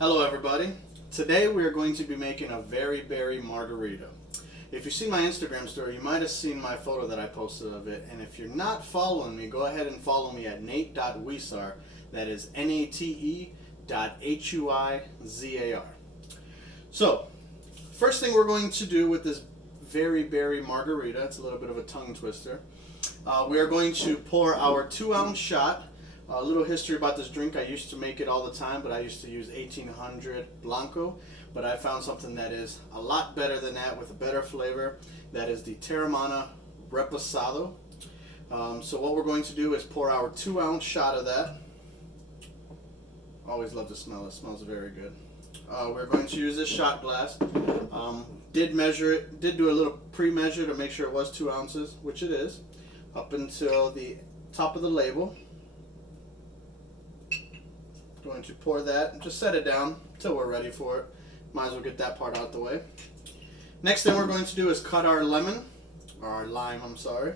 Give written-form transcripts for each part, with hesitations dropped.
Hello everybody. Today we are going to be making a VeryBerry margarita. If you've seen my Instagram story, you might have seen my photo that I posted of it. And if you're not following me, go ahead and follow me at nate.huizar. That is nate.huizar. So, first thing we're going to do with this VeryBerry margarita, it's a little bit of a tongue twister. We are going to pour our 2-ounce shot. A little history about this drink. I used to make it all the time, but I used to use 1800 Blanco. But I found something that is a lot better than that with a better flavor. That is the Teremana Reposado. So what we're going to do is pour our 2-ounce shot of that. Always love to smell it. It smells very good. We're going to use this shot glass. Did measure it. Did do a little pre-measure to make sure it was 2 ounces, which it is, up until the top of the label. Going to pour that and just set it down until we're ready for it. Might as well get that part out the way. Next thing we're going to do is cut our lemon, or our lime, I'm sorry.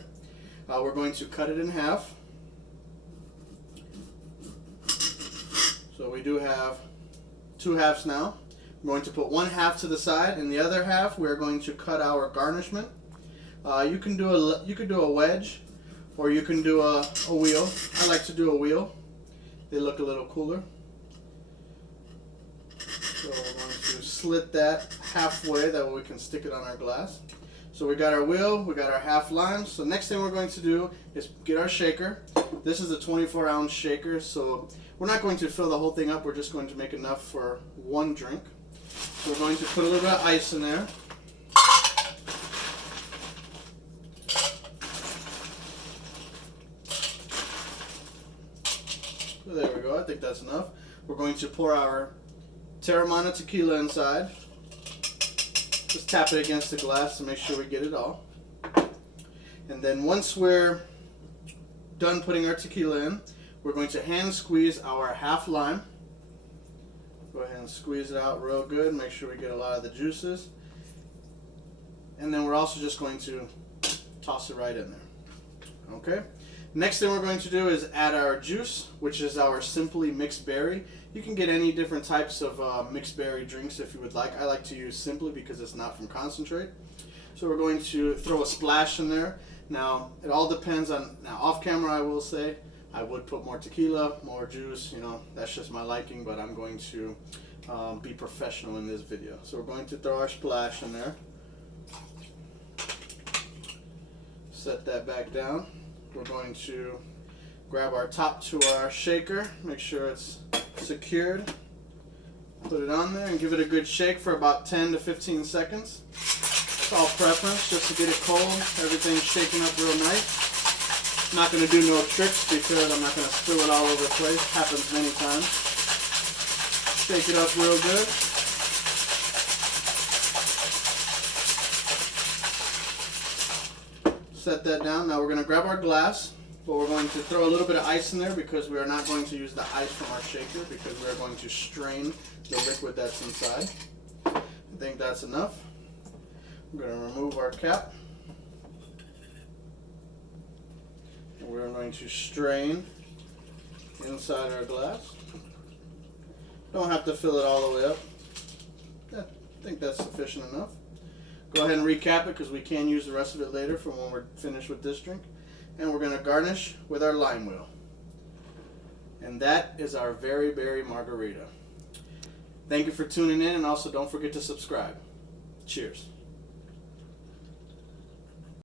We're going to cut it in half. So we do have 2 halves now. I'm going to put 1 half to the side, and the other half we're going to cut our garnishment. You can do a wedge, or you can do a wheel. I like to do a wheel. They look a little cooler. So we're going to slit that halfway, that way we can stick it on our glass. So we got our wheel, we got our half lime. So next thing we're going to do is get our shaker. This is a 24-ounce shaker, so we're not going to fill the whole thing up. We're just going to make enough for 1 drink. So we're going to put a little bit of ice in there. So there we go, I think that's enough. We're going to pour our Teremana Tequila inside. Just tap it against the glass to make sure we get it all. And then once we're done putting our tequila in, we're going to hand squeeze our half lime. Go ahead and squeeze it out real good, make sure we get a lot of the juices. And then we're also just going to toss it right in there. Okay? Next thing we're going to do is add our juice, which is our simply mixed berry. You can get any different types of mixed berry drinks if you would like. I like to use simply because it's not from concentrate. So we're going to throw a splash in there. Now, it all depends on, now off camera I will say, I would put more tequila, more juice, you know, that's just my liking, but I'm going to be professional in this video. So we're going to throw our splash in there. Set that back down. We're going to grab our top to our shaker, make sure it's secured, put it on there and give it a good shake for about 10 to 15 seconds. It's all preference, just to get it cold, everything's shaking up real nice. I'm not going to do no tricks because I'm not going to spill it all over the place, happens many times. Shake it up real good. Set that down. Now we're going to grab our glass, but we're going to throw a little bit of ice in there because we are not going to use the ice from our shaker because we are going to strain the liquid that's inside. I think that's enough. We're going to remove our cap. And we're going to strain inside our glass. Don't have to fill it all the way up. I think that's sufficient enough. Go ahead and recap it because we can use the rest of it later for when we're finished with this drink. And we're going to garnish with our lime wheel. And that is our VeryBerry margarita. Thank you for tuning in, and also don't forget to subscribe. Cheers.